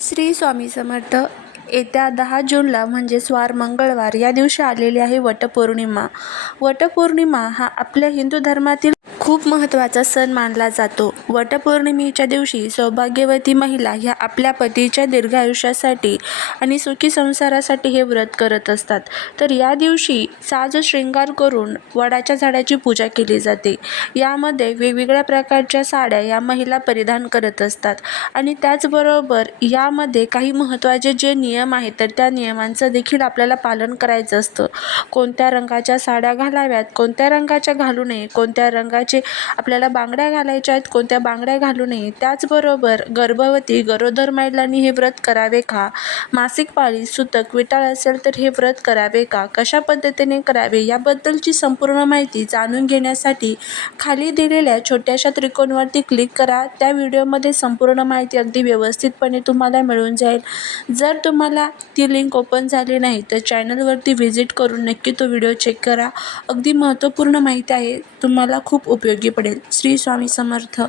श्री स्वामी समर्थ येत्या दहा जूनला म्हणजे स्वार मंगळवार या दिवशी आलेली आहे वटपौर्णिमा. वटपौर्णिमा हा आपल्या हिंदू धर्मातील खूप महत्त्वाचा सण मानला जातो. वटपौर्णिमेच्या दिवशी सौभाग्यवती महिला ह्या आपल्या पतीच्या दीर्घायुष्यासाठी आणि सुखी संसारासाठी हे व्रत करत असतात. तर या दिवशी साज श्रृंगार करून वडाच्या झाडाची पूजा केली जाते. यामध्ये वेगवेगळ्या प्रकारच्या साड्या या महिला परिधान करत असतात. आणि त्याचबरोबर यामध्ये काही महत्त्वाचे जे नियम आहेत तर त्या नियमांचं देखील आपल्याला पालन करायचं असतं. कोणत्या रंगाच्या साड्या घालाव्यात कोणत्या रंगाच्या घालू नये कोणत्या रंगाचे आपल्याला बांगड्या घालायच्या आहेत कोणत्या बांगड्या घालू नये त्याचबरोबर गर्भवती गरोदर महिलांनी हे व्रत करावे का? मासिक पाळी सुतक विटाळ असेल तर हे व्रत करावे का? कशा पद्धतीने करावे? याबद्दलची संपूर्ण माहिती जाणून घेण्यासाठी खाली दिलेल्या छोट्याशा त्रिकोणवरती क्लिक करा. त्या व्हिडिओमध्ये संपूर्ण माहिती अगदी व्यवस्थितपणे तुम्हाला मिळून जाईल. जर तुम्हाला ती लिंक ओपन झाली नाही तर चॅनलवरती व्हिजिट करून नक्की तो व्हिडिओ चेक करा. अगदी महत्त्वपूर्ण माहिती आहे. तुम्हाला खूप उपयोगी पडेल. श्री स्वामी समर्थ.